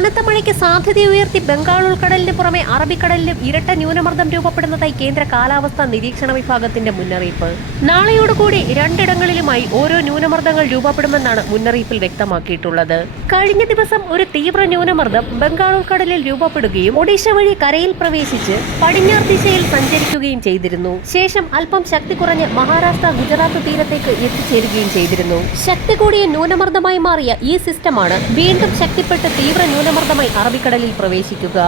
കനത്ത മഴയ്ക്ക് സാധ്യത ഉയർത്തി ബംഗാൾ ഉൾക്കടലിന് പുറമെ അറബിക്കടലിലും ഇരട്ട ന്യൂനമർദ്ദം രൂപപ്പെടുന്നതായി കേന്ദ്ര കാലാവസ്ഥാ നിരീക്ഷണ വിഭാഗത്തിന്റെ മുന്നറിയിപ്പ്. നാളെയോടുകൂടി രണ്ടിടങ്ങളിലുമായി ഓരോ ന്യൂനമർദ്ദങ്ങൾ രൂപപ്പെടുമെന്നാണ് മുന്നറിയിപ്പിൽ വ്യക്തമാക്കിയിട്ടുള്ളത്. കഴിഞ്ഞ ദിവസം ഒരു തീവ്ര ന്യൂനമർദ്ദം ബംഗാൾ ഉൾക്കടലിൽ രൂപപ്പെടുകയും ഒഡീഷ വഴി കരയിൽ പ്രവേശിച്ച് പടിഞ്ഞാറ് ദിശയിൽ സഞ്ചരിക്കുകയും ചെയ്തിരുന്നു. ശേഷം അല്പം ശക്തി കുറഞ്ഞ് മഹാരാഷ്ട്ര ഗുജറാത്ത് തീരത്തേക്ക് എത്തിച്ചേരുകയും ചെയ്തിരുന്നു. ശക്തി കൂടിയ ന്യൂനമർദ്ദമായി മാറിയ ഈ സിസ്റ്റമാണ് വീണ്ടും ശക്തിപ്പെട്ട് തീവ്ര ന്യൂനമർദ്ദമായി അറബിക്കടലിൽ പ്രവേശിക്കുക.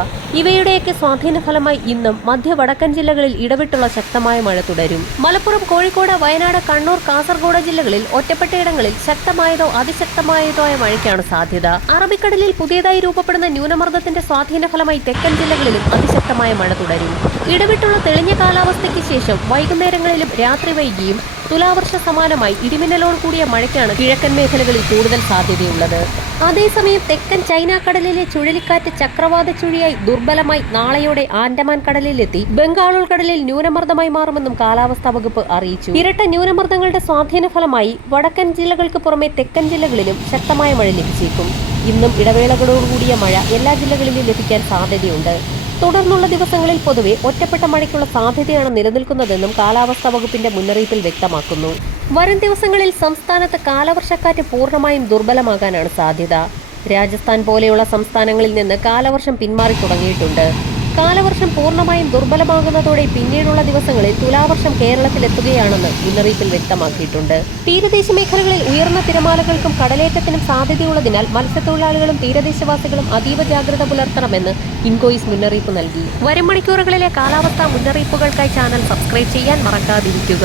ഇവയുടെയൊക്കെ സ്വാധീന ഫലമായി ഇന്നും മധ്യ വടക്കൻ ജില്ലകളിൽ ഇടവിട്ടുള്ള ശക്തമായ മഴ തുടരും. മലപ്പുറം കോഴിക്കോട് വയനാട് കണ്ണൂർ കാസർഗോഡ് ജില്ലകളിൽ ഒറ്റപ്പെട്ടയിടങ്ങളിൽ ശക്തമായതോ അതിശക്തമായതോ ആയ മഴയ്ക്കാണ് സാധ്യത. അറബിക്കടലിൽ പുതിയതായി രൂപപ്പെടുന്ന ന്യൂനമർദ്ദത്തിന്റെ സ്വാധീന ഫലമായി തെക്കൻ ജില്ലകളിലും അതിശക്തമായ മഴ തുടരും. ഇടവിട്ടുള്ള തെളിഞ്ഞ കാലാവസ്ഥയ്ക്ക് ശേഷം വൈകുന്നേരങ്ങളിലും രാത്രി വൈകിയും തുലാവർഷ സമാനമായി ഇടിമിന്നലോട് കൂടിയ മഴയ്ക്കാണ് കിഴക്കൻ മേഖലകളിൽ കൂടുതൽ സാധ്യതയുള്ളത്. അതേസമയം തെക്കൻ ചൈന കടലിലെ ചുഴലിക്കാറ്റ് ചക്രവാത ചുഴിയായി ദുർബലമായി നാളെയോടെ ആൻഡമാൻ കടലിലെത്തി. ബംഗാൾ ഉൾക്കടലിൽ ന്യൂനമർദ്ദമായി മാറുമെന്നും കാലാവസ്ഥാ വകുപ്പ് അറിയിച്ചു. ഇരട്ട ന്യൂനമർദ്ദങ്ങളുടെ സ്വാധീന ഫലമായി വടക്കൻ ജില്ലകൾക്ക് പുറമെ തെക്കൻ ജില്ലകളിലും ശക്തമായ മഴ ലഭിച്ചേക്കും. ഇന്നും ഇടവേളകളോടുകൂടിയ മഴ എല്ലാ ജില്ലകളിലും ലഭിക്കാൻ സാധ്യതയുണ്ട്. തുടർന്നുള്ള ദിവസങ്ങളിൽ പൊതുവെ ഒറ്റപ്പെട്ട മഴയ്ക്കുള്ള സാധ്യതയാണ് നിലനിൽക്കുന്നതെന്നും കാലാവസ്ഥാ വകുപ്പിന്റെ മുന്നറിയിപ്പിൽ വ്യക്തമാക്കുന്നു. വരും ദിവസങ്ങളിൽ സംസ്ഥാനത്ത് കാലവർഷക്കാറ്റ് പൂർണമായും ദുർബലമാകാനാണ് സാധ്യത. രാജസ്ഥാൻ പോലെയുള്ള സംസ്ഥാനങ്ങളിൽ നിന്ന് കാലവർഷം പിന്മാറി തുടങ്ങിയിട്ടുണ്ട്. കാലവർഷം പൂർണമായും ദുർബലമാകുന്നതോടെ പിന്നീടുള്ള ദിവസങ്ങളിൽ തുലാവർഷം കേരളത്തിലെത്തുകയാണെന്ന് മുന്നറിയിപ്പിൽ വ്യക്തമാക്കിയിട്ടുണ്ട്. തീരദേശ മേഖലകളിൽ ഉയർന്ന തിരമാലകൾക്കും കടലേറ്റത്തിനും സാധ്യതയുള്ളതിനാൽ മത്സ്യത്തൊഴിലാളികളും തീരദേശവാസികളും അതീവ ജാഗ്രത പുലർത്തണമെന്ന് ഇൻകോയിസ് മുന്നറിയിപ്പ് നൽകി. വരും മണിക്കൂറുകളിലെ കാലാവസ്ഥാ മുന്നറിയിപ്പുകൾക്കായി ചാനൽ സബ്സ്ക്രൈബ് ചെയ്യാൻ മറക്കാതിരിക്കുക.